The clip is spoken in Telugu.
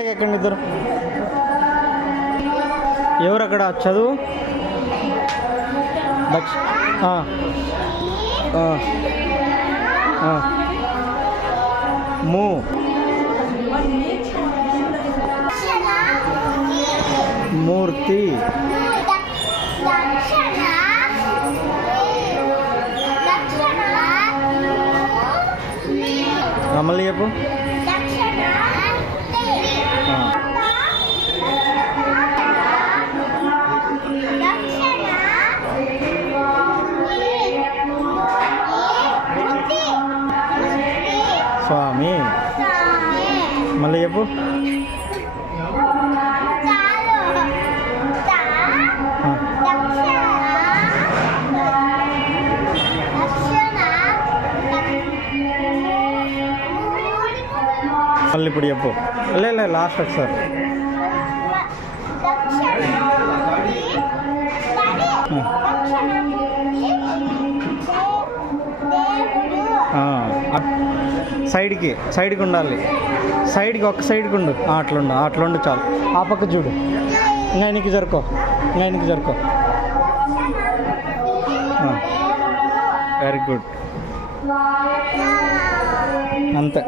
ఎక్కండి ఇద్దరు. ఎవరు అక్కడ చదువు? మూ మూర్తి మళ్ళీ చెప్పు. స్వామి మళ్ళీ చెప్పు. మళ్ళీ ఇప్పుడు చెప్పు. లే లాస్ట్ ఒకసారి. సైడ్కి ఉండాలి. సైడ్కి ఒక సైడ్కి ఉండు. అట్లుండు చాలు. ఆ పక్క చూడు. ఇంకా ఆయనకి జరుకో. Very good. అంతే.